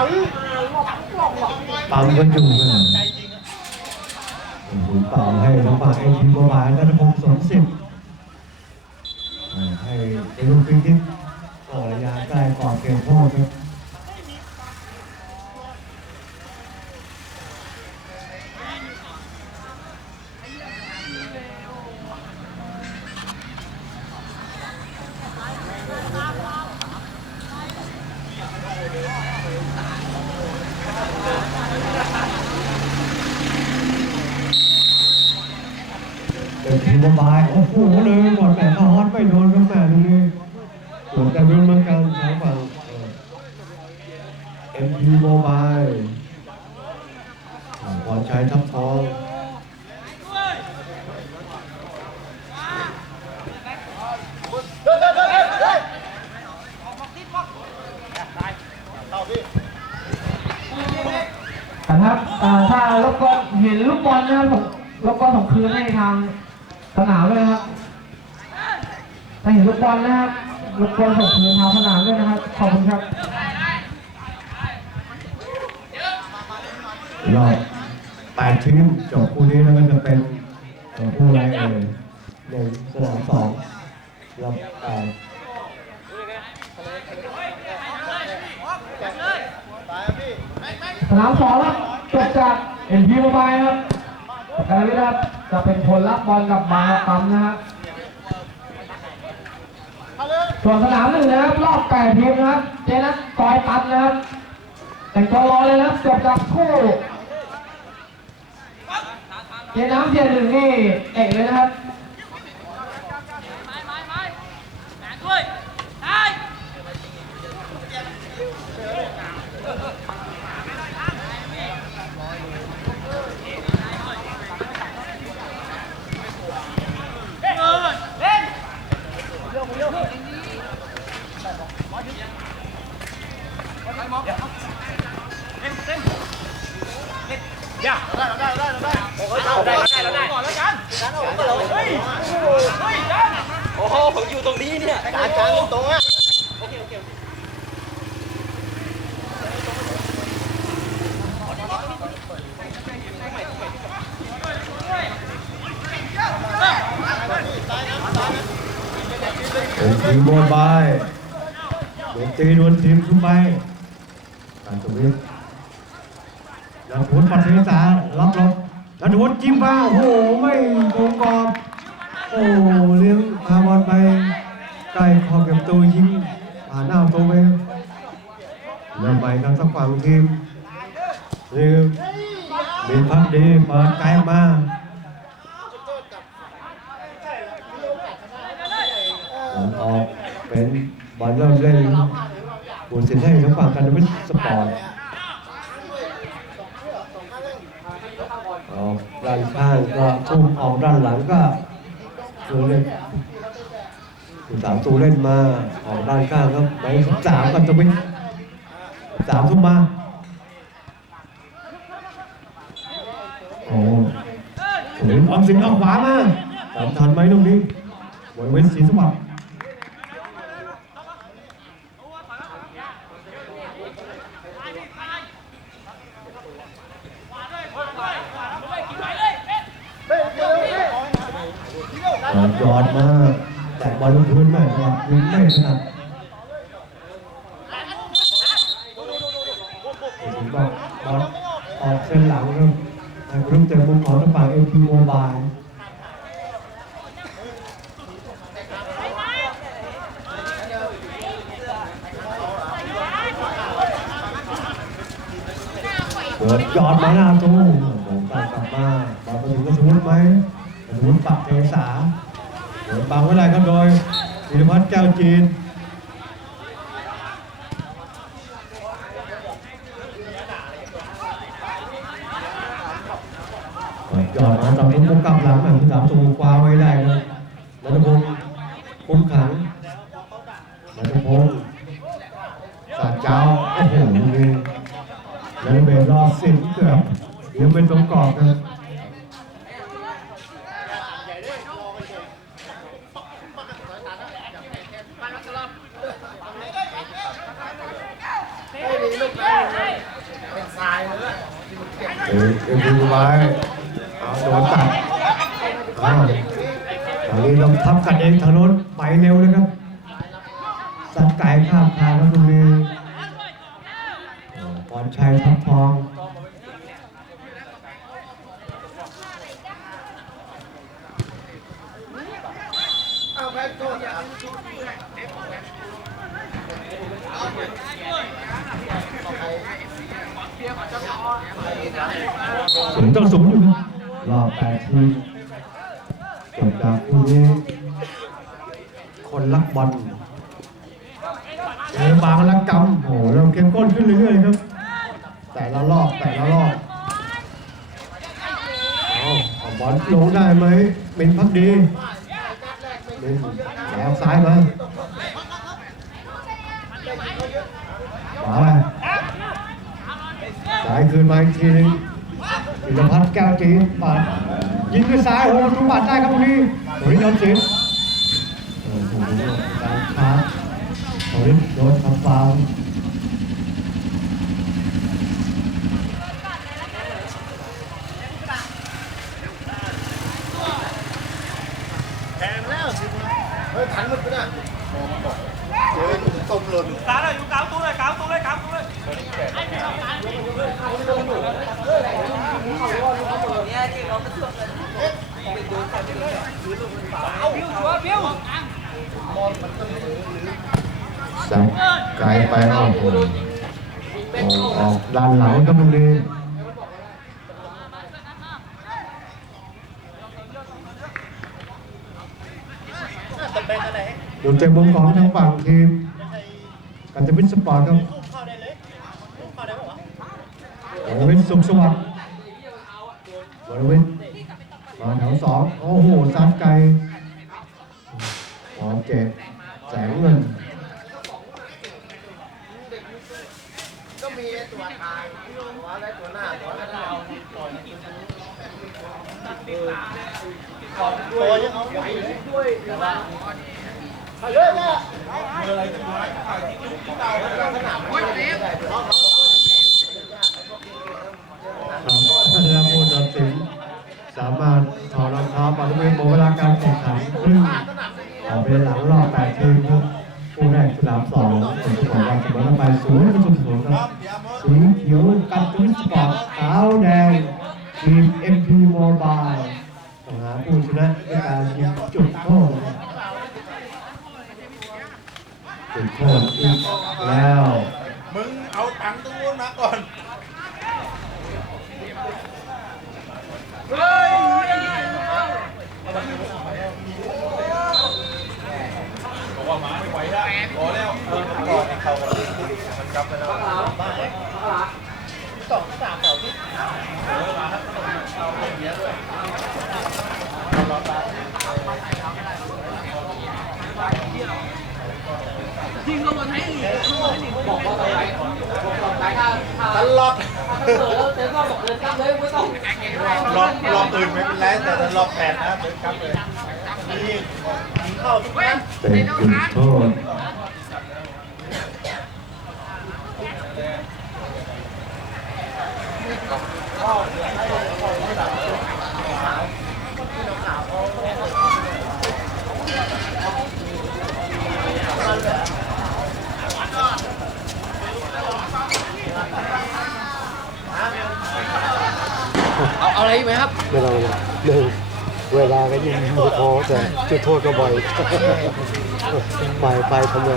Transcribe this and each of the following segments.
ปั๊มกันอยู่เลยโอ้โหเป่าให้น้องฝายเอ็นทีโมบานนันพงศ์สมศิษย์อ่าให้เอลูกฟิกิกต่อระยะใกล้ก่อนเกมโทษครับ เป็นทีมโมบายโอ้โหเลยหมดแหมเขาฮอนไม่โดนก็แหมเลยนี้ส่วนแต่เป็นเหมือนกันทางฝั่งเอ็มพีโมบายพรชัยทับทอง นะครับเอ่อถ้ารบกวนเห็นลูกบอลนะครับผมรบกวนส่งคืนให้ทางสนามด้วยนะครับถ้าเห็นลูกบอลนะครับรบกวนส่งคืนทางสนามด้วยนะ ครับขอบคุณครับรอบแปดทีมจบคู่นี้แล้วก็จะเป็นคู่แรกเลยหนึ่งสนามสองรอบแปดสนามสองครับจบจากเอ็นพีโมบายครับการวิครับจะเป็นคนรับบอลกับบางระกำนะครับ ส่วนสนามหนึ่งนะครับ รอบแปดทีมนะครับเจนัทกอยตัดนะครับ แต่งตัวรอเลยนะครับจบจากคู่เจน้ำเสียหนึ่งนี่เอกเลยนะครับ โอ้โหผมอยู่ตรงนี้เนี่ย การกลางตรงๆอะ เป็น ทีมโมบายโดนตีโดนทีมขึ้นไปการตรงนี้แล้วพุทธปัทยสารับรบแล้วโดนจิ้มมาโอ้โหไม่โกงกรอบโอ้เลี้ยงพาบอลไปใกล้ขอบเก็บตัวยิงผ่านหน้าตัวไปเริ่มไปกันสักฝั่งทีมนี่มีพักดีเปิดไกลมา บอลอ็นบอลเริ่มเล่นบุญสินให้ทั้งฝั่งกันเป็นสปอร์ตออกด้านข้างก็ทุ่มออกด้านหลังก็ตัวเล่นผู้สามตัวเล่นมาออกด้านข้างครับไปสามกันจะเป็นสามทุ่มมาโอ้โหเห็นออมสินเอาขวามาตามทันไหมตรงนี้บริเวณศรีสวัสดิ์ ย อดมากแต่บอลพื้นไม่บอลยิงไม่ถนัดบอกบอลออกเส้นหลังครับแต่รุ่งเจอมุมของทางฝั่งเอ็มพีโมบายเปิดยอดมาหน้าตู้โด่งดังกลับมาบอลไปถึงกระสุนไหมกระสุนปักเทสา โดนบังไว้ได้ครับโดยธีรพัฒน์แก้วจีน ตูคว้าไว้ได้ครับนัทพงศ์คุ้มขังนัทพงศ์สัดเจ้าโอ้โหนี่แล้วเบรอดสิงเกือบยังเป็นตรงกรอบครับเอ็มดูไว้เอาโดนตัดอ้าวตอนนี้เราทับกันเองทางโน้นไปเร็วเลยครับ สัดไก่ข้ามทางแล้วตรงนี้ปอน ชัยทองทองต้องสูงอยู่ครับรอบแปดทีมจบจากคู่นี้ คนรักบอลเจอบางรักกำโอ้โหเริ่มเข้มข้นขึ้นเรื่อยๆครับ แต่ละรอบแต่ละรอบเอาเอาบอลลงได้ไหมเป็นพักดีเป็น แล้วซ้ายมาขวาไปซ้ายคืนมาอีกทีนึงธีรพัฒน์แก้วจีปัดยิงด้วยซ้ายโอ้โหทุกบาดได้ครับตรงนี้ตรงนี้โดนสินโอ้โหการชาร์จตรงนี้โดนทำฟาวล์ แซงไกลไปโอ้โหโอ้ออกด้านหลังครับตรงนี้ดูเต็มวงของทางฝั่งทีมกันจะเป็นสปอร์ตครับบริเวณสุขสวัสดิ์บริเวณ มาแถวสองโอ้โหซัดไกลหอมเจ็ดแสงเงินก็มีไอ้ตัวทางตัวอะตัวหน้าตัวหน้าเราตัวยังเอาไหวด้วยแต่ว่าเฮ้ยแม่ครับและผู้ตัดสินสามารถ อรองเท้าปฏิเวณหมเวลาการแข่งขันครึ่งเป็นหลังรอบแปดทีมครับผู้แรกสนามสองเป็นผู้ของวันเสมอกันไปศูนย์ประตูศูนย์ครับสีเขียวกันตุ้นสปอร์ตขาวแดงทีม MP Mobile ต้องหาผู้ชนะด้วยการยิงจุดโทษจุดโทษอีกแล้ว มึงเอาตังค์ตรงนู้นมาก่อน บอกว่าหมาไม่ไหวแล้วพอแล้วก่อนเขามันกลับไปแล้ว ตลอดรอบรอบอื่นไม่เป็นไรแต่ถ้ารอบแปดนะเดินกลับเลยนี่กินข้าวทุกวันเป็นจุ ดโทษเอาอะไรอีกไหมครับ ไม่ต้องเลยหนึ่งเวลาก็ยิงไม่พอแต่จุดโทษก็บ่อยไฟไฟทำไง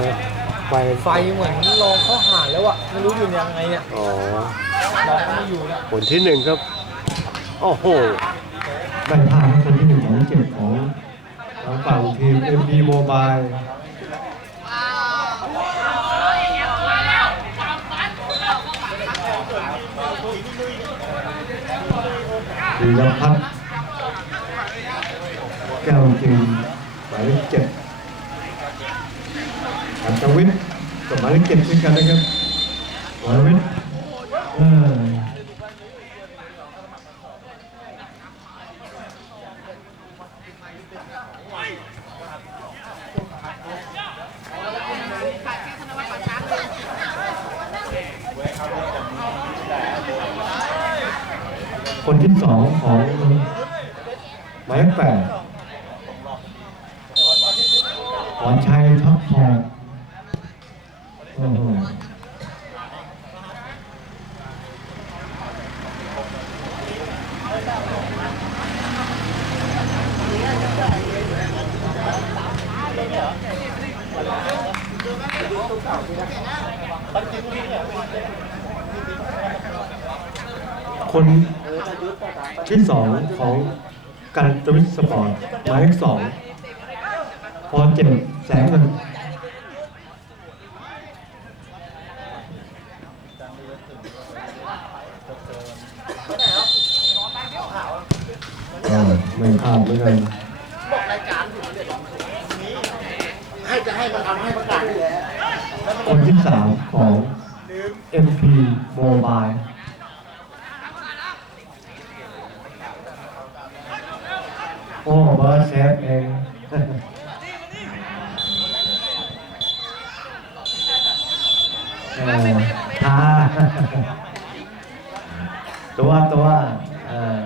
ไฟไฟเหมือนลองเข้าหาแล้วอะไม่รู้อยู่ยังไงเนี่ยอ๋อลองไม่อยู่แล้วผลที่หนึ่งครับ โอ้โหได้ภาพคนที่หนึ่งของเจ็ดของทางฝั่งทีม MP Mobile ธีรพัฒน์ทีมหมายเลขเจ็ดอัตวิทย์ กับหมายเลขเจ็ดเช่นกันนะครับวรวิทย์เออคนที่สองของหมายเลขแปดขอนชัยทัพทองโอ้โห คนที่สองของ การตวิทสปอร์ตหมายเลขสองพอเจ็บแสงเงินเออไม่พลาดเหมือนกันบอกรายการอยู่เนี่ยให้จะให้มันทำให้ประกาศคนที่สามของ MP Mobile โอ้เบอร์เซฟเอง เออทา ตัวตัวเออ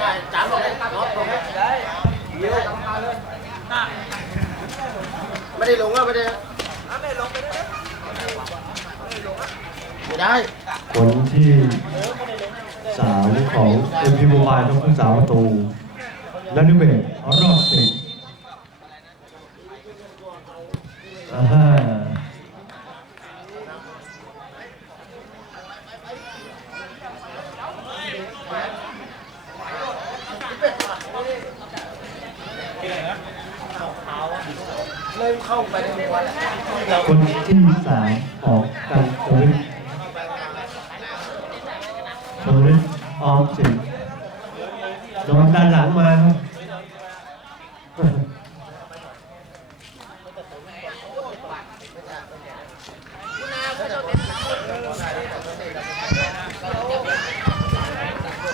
ได้จานลงเลยน็อตลงเลยได้เดี๋ยวไม่ได้ลงอะไม่ได้ไม่ได้ลงไม่ได้ คนที่สามของ MP Mobile ต้องผู้สาวประตู และนิเบศรอบสิบอ่าฮะ เริ่มเข้าไปในหัวแล้ว คนที่สามของการโควิดโควิดออมสินโดนด้านหลังมาครับ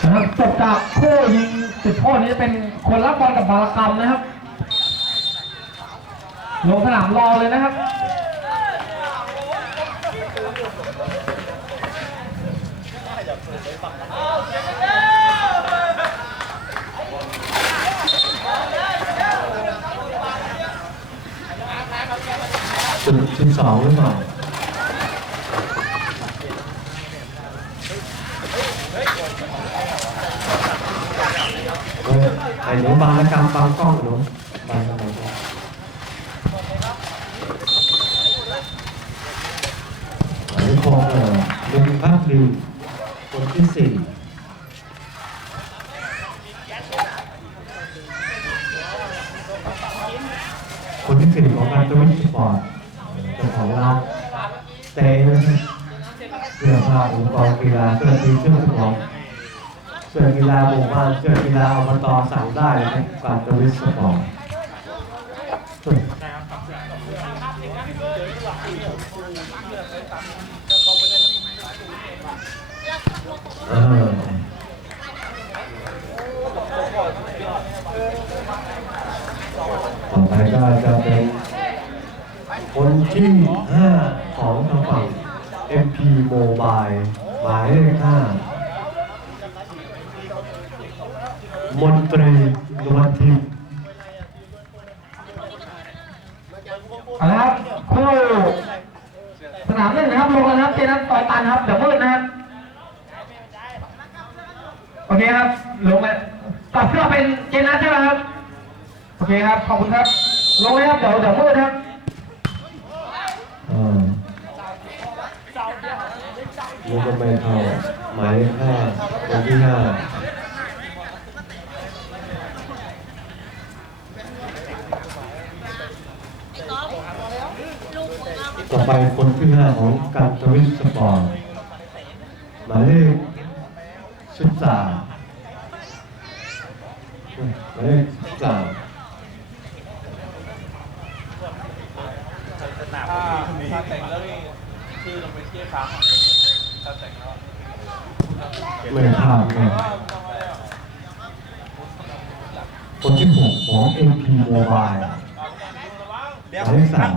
นะครับจบจากคู่ยิงจุดโทษนี้จะเป็นคนรับบอลกับบารกรรมนะครับลงสนามรอเลยนะครับจุดสิบสองหรือเปล่าเออไอ้หนูบางละกรรมบางกล้องหนูบางอะไรก็อันนี้คงเออลุงพักดิวคนที่สี่คนที่สี่ของการตัวสปอร์ตเจ้าของร้านเตะเสื้อผ้าอุปกรณ์กีฬาเสื้อทีเสื้อฟุตบอลเสื้อกี ลาหมู่บ้าเเกิดกีฬาอบตสั่งได้นะคการจะวิสปอร์ตเออต่อไปก็จะเป็นคนที่5ของทางฝั่ง MP Mobile หมายเลข5 มนตรีนวลทิพย์เอาละครับคู่สนามหนึ่งนะครับลงแล้วนะครับเจนัทต่อยตันครับเดี๋ยวมืดนะครับโอเคครับลงเลยตัดเสื้อเป็นเจนัทใช่ไหมครับโอเคครับขอบคุณครับลงเลยครับเดี๋ยวเดี๋ยวมืดครับเออลูกก็ไม่เข้าหมายเลขห้าคนที่ห้า ไปคนที่ห้าของการทวิสสปอร์ตหมายเลขสิบสามหมายเลขสิบสามถ้าถ้าแต่งแล้วนี่ชื่อลงไปเที่ยวค้างถ้าแต่งแล้วไม่พลาดเลยคนที่หกของ AP Mobile เดี๋ยหมายเลขสาม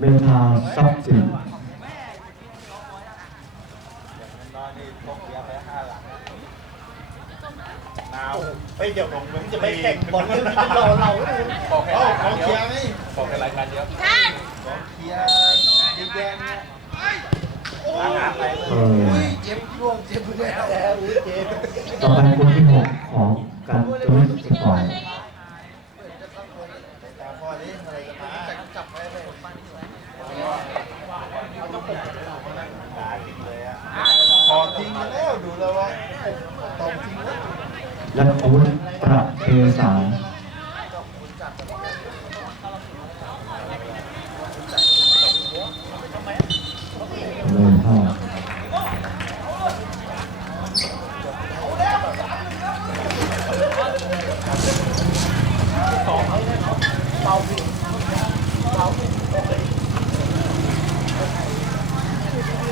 เมธาทรัพย์สินนาวเฮ้ยเดี๋ยวผมผมจะไปไปแข่แข่งงบบออลลเล่เล่นนเราเราเราเราบอกแค่เอารายขการองเดีเชียยวร์ไงบอกแค่รายการเดียวของเชียร์ยิงแดงเนี่ยเอออุ้ยเจ็บร่วงเจ็บแน่แล้วอุ้ยเจ็บต่อไปคนที่หกของการทวิสสปอร์ต แต่พอนี้อะไรจะมาจับไปเลยพอทิ้งไปแล้วดูแล้วว่าตองทิ้งแล้ว และอาวุธประเพสาเลยพลาด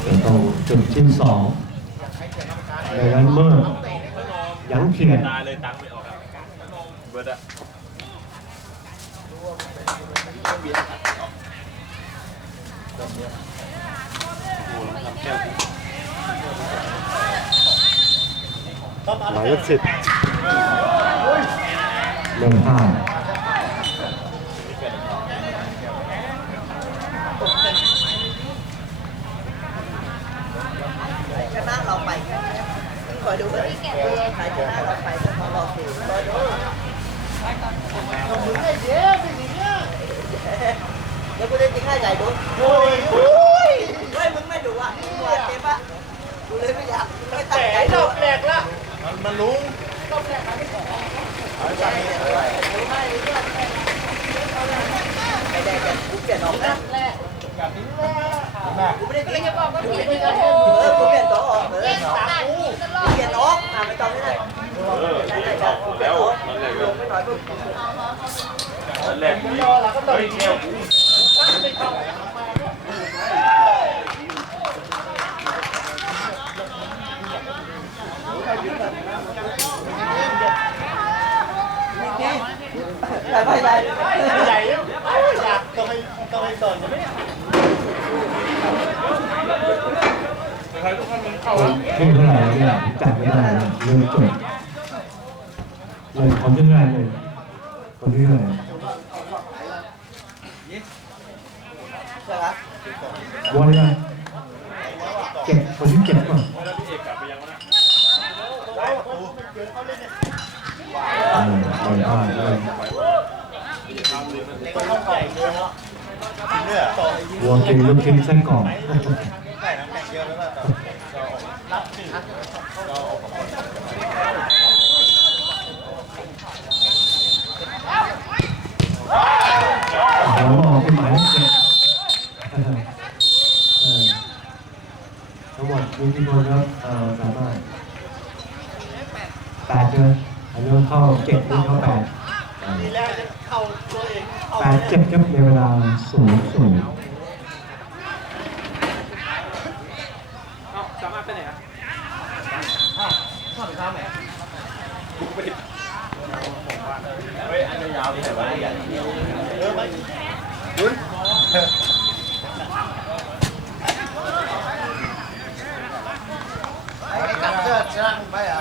จะต้องจุดที่สองในนั้นเมื่อยังเขียน ตายเลยตังค์ไม่ออกครับเบิร์ดอะ หมายเลขสิบเริ่มพลาดชนะเราไปคอยดูเลยใครชนะเราไปก็เขารอสิคอยดูมึงไอ้เจ๊เป็นอย่างเงี้ยแล้วกูได้จริงให้ใหญ่ดูโอ้ยเฮ้ยมึงไม่ดูอะมึงว่าเจ็บอะกูเลยไม่อยากไม่ตั้งใจแปลกละ มันมันลุงไม่ได้แต่กูเปลี่ยนออกนะกูไม่ได้จริงเออกูเปลี่ยนตัวออกเออกูเปลี่ยนออกอะไม่ต้องไม่ได้ได้ได้ได้กูเปลี่ยนออกลงไม่หน่อยปุ๊บแหลกนี่เฮ้ยแก้วกู ได้ไปได้ใหญ่อยากต้องให้ต้องให้สอนไหมใครทุกคนมันเข้าคนแล้วที่เท่าไหร่แล้วเนี่ยจับไม่ได้เลยลืมจดเลยคนที่เท่าไหร่เลยคนที่เท่าไรวันละเก็บคนที่เก็บก่อนแล้วพี่เอกกลับไปยังวะนะเออเลย วัวกินลูกชิ้นไส้กรอกไก่น้ำแข็งเยอะแล้วล่ะรับจืดโอ้โหเป็นหมายเลขเจ็ดทั้งหมดมีกี่คนครับเอ่อสามารถแปดใช่ไหมอันนี้เข้าเจ็ดนี่เข้าแปด แรกจะเข้าตัวเองเข้าแปดเจ็ดครับในเวลาศูนย์ศูนย์สามารถไปไหนอะชอบไปทำไหนเฮ้ยอันยาวๆนี่ไหนวะเออไปไอ้กัดเสื้อช่างไปอะ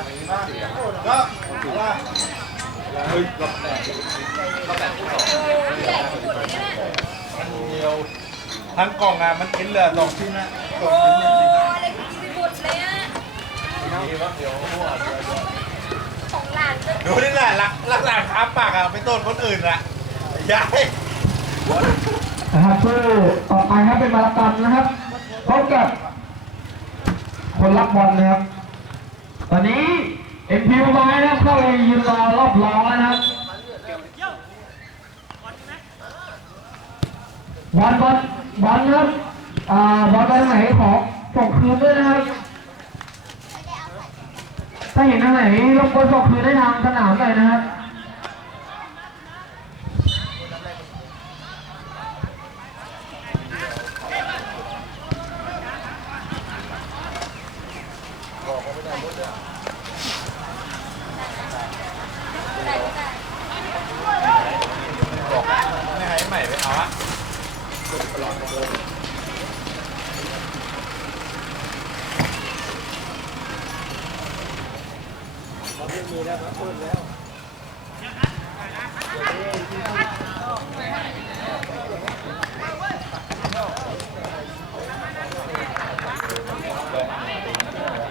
ก็ว่าเฮ้ยรอบแรก เดียวทั้งกล่องอะมันกินเหลือสองชิ้นนะสองชิ้นเนี่ยจริงนะนี่ว่าเดี๋ยวมั่วเดี๋ยวดูนี่แหละหลักหลักหลักขาปากอะไปโดนคนอื่นอะยายนะครับชื่อต่อไปครับเป็นมาราตันนะครับพบกับคนรับบอลนะครับ ตอนนี้เอ็มพีมานะครับเข้าไปยืนรอรอบรองแล้วนะครับ บอลบอลบอลครับอ่าบอลไปทางไหนขอส่งคืนด้วยนะครับ ถ้าเห็นทางไหนรบกวนส่งคืนได้ทางสนามหน่อยนะครับ